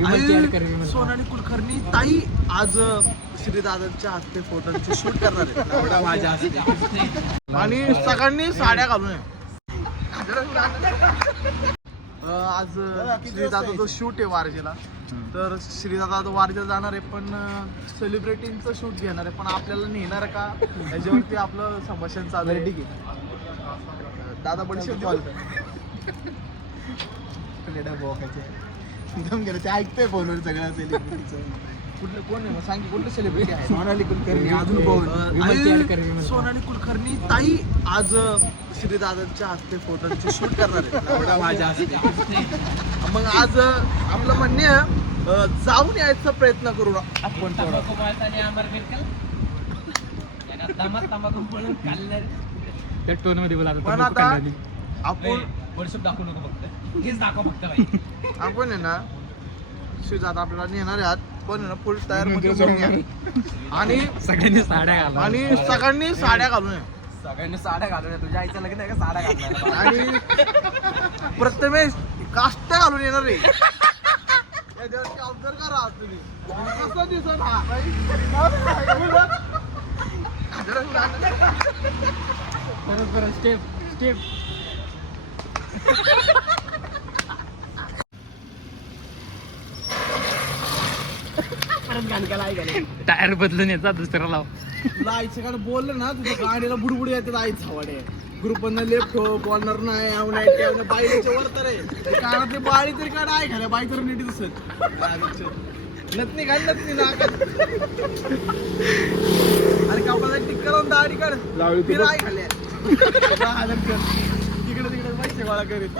सोनाली कुलकर्णी ताई आज श्रीदादांच्या हस्ते फोटोचे शूट करणार आहे माझ्या हस्ते आणि सगळ्यांनी साड्या घालून आज श्रीदादाचं शूट आहे वारजेला. तर श्रीदादा वारजेला जाणार आहे पण सेलिब्रिटींचं शूट घेणार आहे पण आपल्याला नेणार का याच्यावरती आपलं संभाषण चालू आहे. ठीक आहे दादा बडशेप कॉल एकदम गेलं ते ऐकतोय फोनवर सगळ्या सेलिब्रिटीचं. कुठलं कोण आहे मग सांग कुठलं सेलिब्रिटी आहे? सोनाली कुलकर्णी अजून सोनाली कुलकर्णी ताई आज श्रीदादांच्या हस्ते फोटोचे शूट करणार आहे माझ्या हस्ते. मग आज आपलं म्हणणे जाऊन यायचा प्रयत्न करू आपण त्या टोन मध्ये बोला. पण आता आपण वर्षप दाखवू नको फक्त हेच दाखव फक्त भाई. आपण आहे ना श्रीदादा आपल्याला नेणार आहात पण ना फुल तयार मध्ये जाऊन या आणि सगळ्यांनी साड्या घालून आणि सगळ्यांनी साड्या घालून या. सगळ्यांनी साड्या घालून तुझ्या आईचं लग्न आहे का साड्या घालणार आणि प्रथमेश काष्ट घालून येणार रे. ऑब्झर्व करा तुम्ही कसं दिसत हा परत स्टेप स्टेप टायर बदलून याचा दुसरा लाव. तुला आईच्या कडे बोललं ना तुझ्या गाडीला बुडबुड येतात आईच हवाडे ग्रुप लेफ्ट हो कॉर्नर नाही बाईच्या वर तर आहे कानातली बाळी तरी काढ आहे खाल्या बाई तर नीट दिसत नतनी काढ नतनी नाकात आणि कापडाला टिक करून दाढी काढ फिर आई खाल्या तिकडे तिकडे पैसे गोळा करीत